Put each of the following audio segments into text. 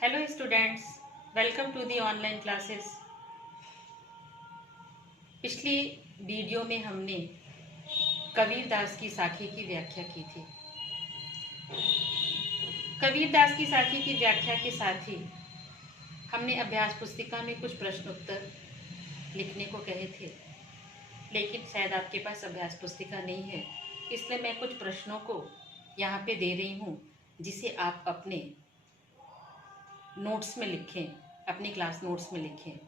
Hello students, welcome to the online classes। पिछली video में हमने कबीरदास की साखी की व्याख्या की थी। कबीरदास की साखी की व्याख्या के साथ ही हमने अभ्यास पुस्तिका में कुछ प्रश्न उत्तर लिखने को कहे थे, लेकिन शायद आपके पास अभ्यास पुस्तिका नहीं है, इसलिए मैं कुछ प्रश्नों को यहाँ पे दे रही हूँ जिसे आप अपने नोट्स में लिखें, अपनी क्लास नोट्स में लिखें।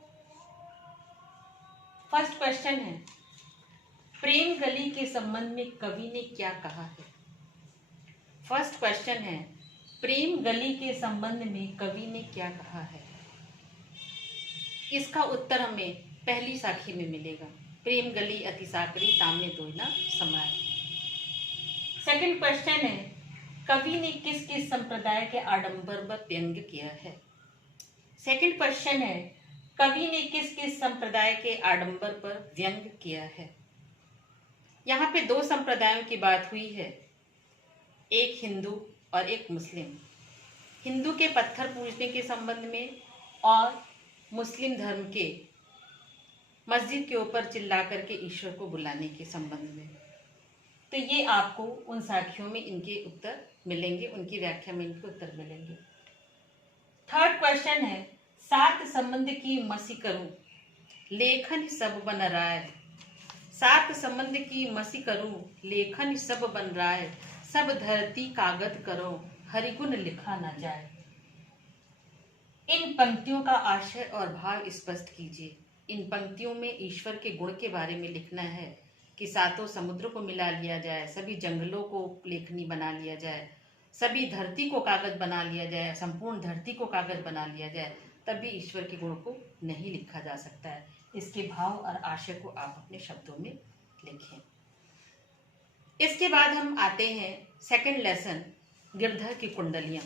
फर्स्ट क्वेश्चन है, प्रेम गली के संबंध में कवि ने क्या कहा है। फर्स्ट क्वेश्चन है, प्रेम गली के संबंध में कवि ने क्या कहा है। इसका उत्तर हमें पहली साखी में मिलेगा, प्रेम गली अति साकरी तामे दोयना समाय। सेकंड क्वेश्चन है, कवि ने किस किस संप्रदाय के आडंबर पर व्यंग किया है। सेकंड क्वेश्चन है, कवि ने किस किस संप्रदाय के आडंबर पर व्यंग किया है। यहाँ पे दो संप्रदायों की बात हुई है, एक हिंदू और एक मुस्लिम। हिंदू के पत्थर पूजने के संबंध में और मुस्लिम धर्म के मस्जिद के ऊपर चिल्ला करके ईश्वर को बुलाने के संबंध में। तो ये आपको उन साखियों में इनके उत्तर मिलेंगे, उनकी व्याख्या में इनके उत्तर मिलेंगे। थर्ड क्वेश्चन है, सात संबंध की मसी करूं लेखन सब बन राय। सात संबंध की मसी करूं लेखन सब बन राय, सब धरती कागज करो हरिगुण लिखा न जाए। इन पंक्तियों का आशय और भाव स्पष्ट कीजिए। इन पंक्तियों में ईश्वर के गुण के बारे में लिखना है कि सातों समुद्र को मिला लिया जाए, सभी जंगलों को लेखनी बना लिया जाए, सभी धरती को कागज बना लिया जाए, संपूर्ण धरती को कागज बना लिया जाए, तभी ईश्वर के गुण को नहीं लिखा जा सकता है। इसके भाव और आशय को आप अपने शब्दों में लिखें। इसके बाद हम आते हैं सेकंड लेसन, गिरधर की कुंडलियां।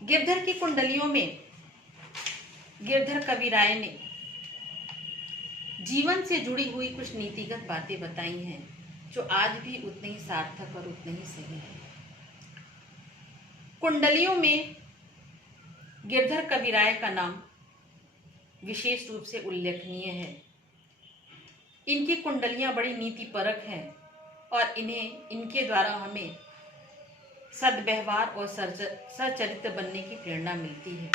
गिरधर की कुंडलियों में गिरधर कविराय ने जीवन से जुड़ी हुई कुछ नीतिगत बातें बताई हैं जो आज भी उतने ही सार्थक और उतने ही सही है। कुंडलियों में गिरधर कविराय का नाम विशेष रूप से उल्लेखनीय है। इनकी कुंडलियां बड़ी नीतिपरक हैं और इन्हें इनके द्वारा हमें सद्व्यवहार और सच्चरित्र बनने की प्रेरणा मिलती है।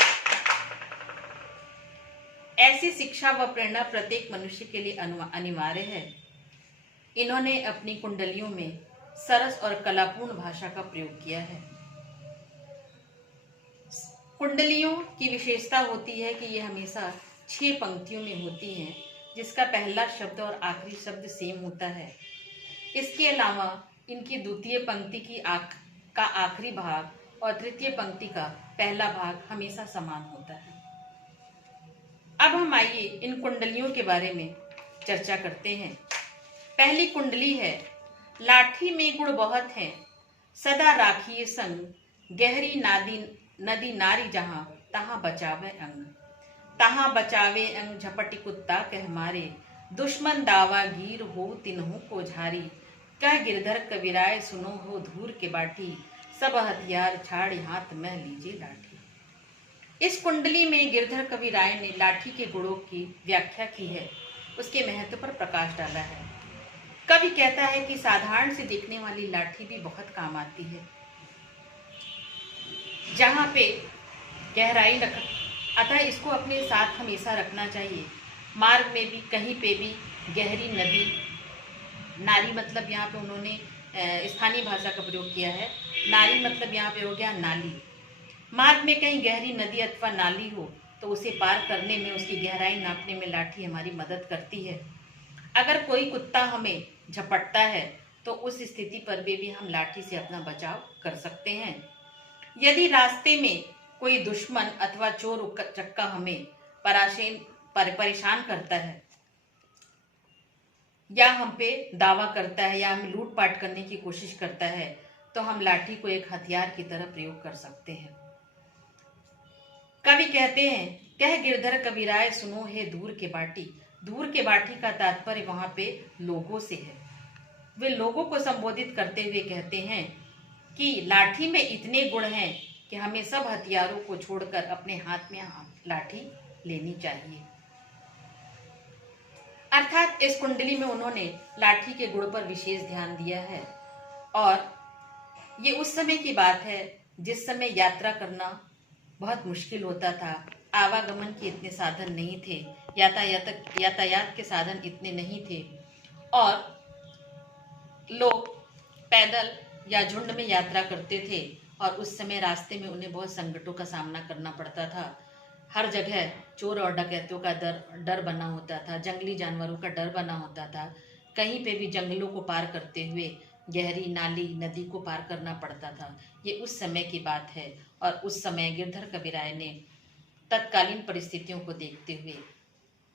ऐसी शिक्षा व प्रेरणा प्रत्येक मनुष्य के लिए अनिवार्य है। इन्होंने अपनी कुंडलियों में सरस और कलापूर्ण भाषा का प्रयोग किया है। कुंडलियों की विशेषता होती है कि ये हमेशा 6 पंक्तियों में होती हैं, जिसका पहला शब्द और आखिरी शब्द सेम होता है। इसके अलावा इनकी द्वितीय पंक्ति का आखिरी भाग और तृतीय पंक्ति का पहला भाग हमेशा समान होता है। अब हम आइए इन कुंडलियों के बारे में चर्चा करते हैं। पहली कुंडली है, लाठी में गुण बहुत है सदा राखिए संग, गहरी नदी नारी जहां तहां बचावे अंग। तहां बचावे अंग झपटी कुत्ता कह मारे, दुश्मन दावा गिर हो तिन्हों को झारी। कह गिरधर कविराय सुनो हो धूर के बाटी, सब हथियार छाड़ हाथ में लीजिए लाठी। इस कुंडली में गिरधर कविराय ने लाठी के गुणों की व्याख्या की है, उसके महत्व पर प्रकाश डाला है। कवि कहता है कि साधारण से दिखने वाली लाठी भी बहुत काम आती है। जहाँ पे गहराई अतः इसको अपने साथ हमेशा रखना चाहिए। मार्ग में भी कहीं पे भी गहरी नदी, नारी मतलब यहाँ पे उन्होंने स्थानीय भाषा का प्रयोग किया है। नारी मतलब यहाँ पे हो गया नाली। मार्ग में कहीं गहरी नदी अथवा नाली हो तो उसे पार करने में, उसकी गहराई नापने में लाठी हमारी मदद करती है। अगर कोई कुत्ता हमें झपटता है तो उस स्थिति पर भी हम लाठी से अपना बचाव कर सकते हैं। यदि रास्ते में कोई दुश्मन अथवा चोर उचक्का हमें परेशान करता है या हम पे दावा करता है या हमें लूटपाट करने की कोशिश करता है, तो हम लाठी को एक हथियार की तरह प्रयोग कर सकते हैं। कवि कहते हैं, कह गिरधर कविराय सुनो है दूर के बाटी। दूर के बाटी का तात्पर्य वहां पे लोगों से है। वे लोगों को संबोधित करते हुए कहते हैं कि लाठी में इतने गुण हैं कि हमें सब हथियारों को छोड़कर अपने हाथ में लाठी लेनी चाहिए। अर्थात इस कुंडली में उन्होंने लाठी के गुण पर विशेष ध्यान दिया है। और ये उस समय की बात है जिस समय यात्रा करना बहुत मुश्किल होता था, आवागमन के इतने साधन नहीं थे, यातायात के साधन इतने नहीं थे, और लोग पैदल या झुंड में यात्रा करते थे। और उस समय रास्ते में उन्हें बहुत संकटों का सामना करना पड़ता था। हर जगह चोर और डकैतों का डर बना होता था, जंगली जानवरों का डर बना होता था। कहीं पे भी जंगलों को पार करते हुए गहरी नाली नदी को पार करना पड़ता था। ये उस समय की बात है। और उस समय गिरधर कविराय ने तत्कालीन परिस्थितियों को देखते हुए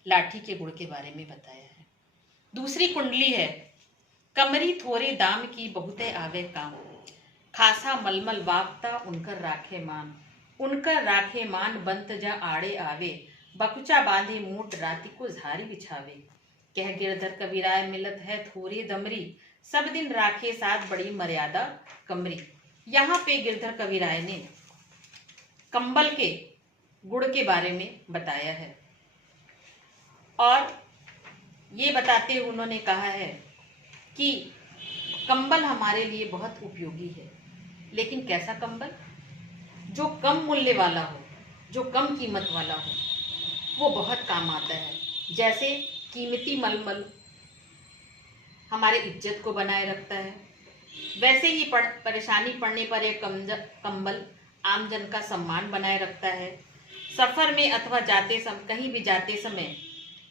लाठी के गुण के बारे में बताया है। दूसरी कुंडली है, कमरी थोरे दाम की बहुते आवे काम, खासा मलमल वापता उनकर राखे मान बंत जा आड़े आवे, बकुचा बांधे मूट राति को झारी बिछावे। कह गिरधर कविराय मिलत है थोरे दमरी, सब दिन राखे साथ बड़ी मर्यादा कमरी। यहाँ पे गिरधर कविराय ने कंबल के गुण के बारे में बताया है। और ये बताते हुए उन्होंने कहा है कि कंबल हमारे लिए बहुत उपयोगी है, लेकिन कैसा कंबल? जो कम मूल्य वाला हो, जो कम कीमत वाला हो, वो बहुत काम आता है। जैसे कीमती मलमल हमारे इज्जत को बनाए रखता है, वैसे ही परेशानी पड़ने पर एक कंबल आमजन का सम्मान बनाए रखता है। सफ़र में अथवा कहीं भी जाते समय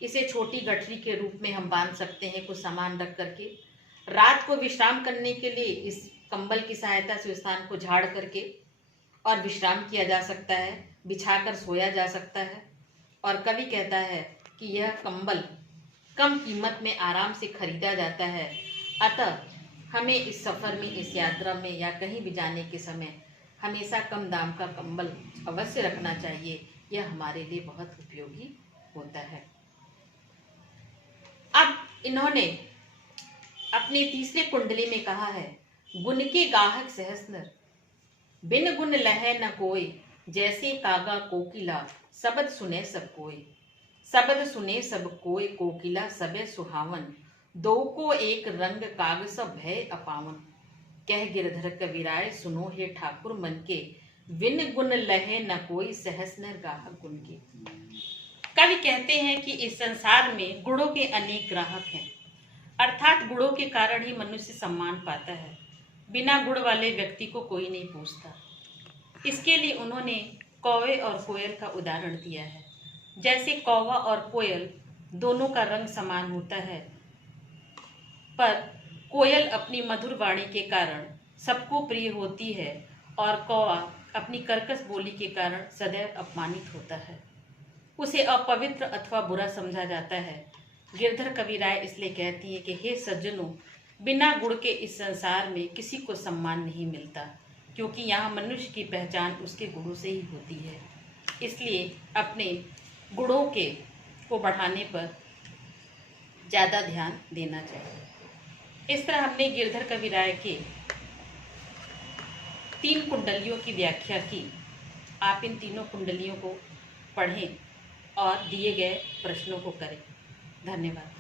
इसे छोटी गठरी के रूप में हम बांध सकते हैं, कुछ सामान रख करके। रात को विश्राम करने के लिए इस कंबल की सहायता से स्थान को झाड़ करके और विश्राम किया जा सकता है, बिछाकर सोया जा सकता है। और कवि कहता है कि यह कंबल कम कीमत में आराम से खरीदा जाता है, अतः हमें इस सफ़र में, इस यात्रा में या कहीं भी जाने के समय हमेशा कम दाम का कंबल अवश्य रखना चाहिए। यह हमारे लिए बहुत उपयोगी होता है। अब इन्होंने अपनी तीसरे कुंडली में कहा है, गुण के गाहक सहस नर, बिन गुण लहै न कोय, जैसे कागा कोकिला, शब्द सुने सब कोय। शब्द सुने सब कोय कोकिला सबे सुहावन, दो को एक रंग काग सब भय अपावन। कह गिरधर कविराय सुनो हे ठाकुर मन के, बिन गुण लहै न कोई सहस नर गाहक गुण के। कवि कहते हैं कि इस संसार में गुणों के अनेक ग्राहक हैं, अर्थात गुणों के कारण ही मनुष्य सम्मान पाता है। बिना गुण वाले व्यक्ति को कोई नहीं पूछता। इसके लिए उन्होंने कौवे और कोयल का उदाहरण दिया है। जैसे कौवा और कोयल दोनों का रंग समान होता है, पर कोयल अपनी मधुर वाणी के कारण सबको प्रिय होती है और कौवा अपनी कर्कश बोली के कारण सदैव अपमानित होता है, उसे अपवित्र अथवा बुरा समझा जाता है। गिरधर कविराय इसलिए कहती है कि हे सज्जनों, बिना गुण के इस संसार में किसी को सम्मान नहीं मिलता, क्योंकि यहाँ मनुष्य की पहचान उसके गुणों से ही होती है। इसलिए अपने गुणों को बढ़ाने पर ज़्यादा ध्यान देना चाहिए। इस तरह हमने गिरधर कविराय के 3 कुंडलियों की व्याख्या की। आप इन तीनों कुंडलियों को पढ़ें और दिए गए प्रश्नों को करें। धन्यवाद।